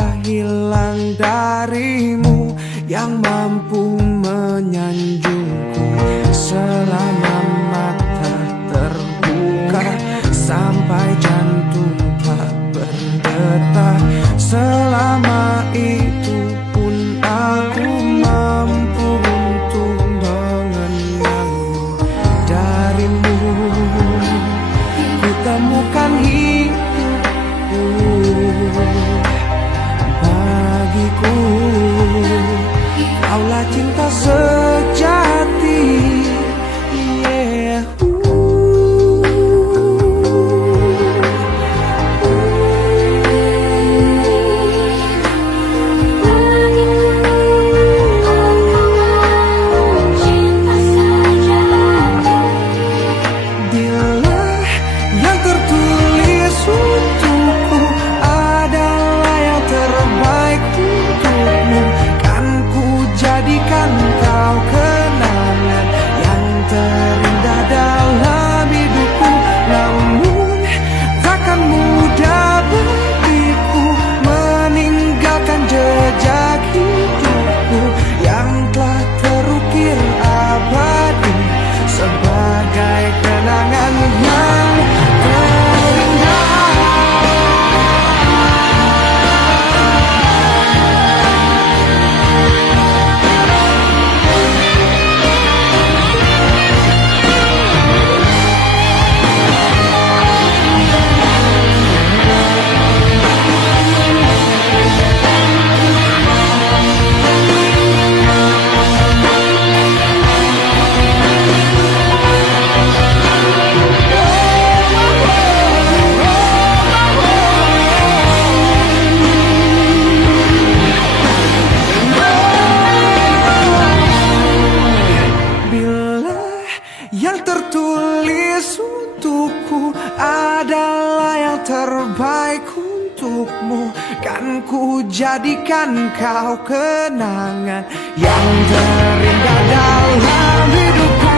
tak hilang darimu, yang mampu menyanjungku selama mata terbuka, sampai jantung tak berdetak. Selama itu pun aku mampu untuk mengenangmu. Darimu ku temukan hidupku, bagiku kaulah cinta sejati. Yeah. Jadikan kau kenangan yang terindah dalam hidupku. Namun takkan mudah bagiku meninggalkan jejak hidupku yang telah terukir abadi sebagai kenangan yang terindah. Yang tertulis untukku adalah yang terbaik untukmu, kan ku jadikan kau kenangan yang terindah dalam hidupku.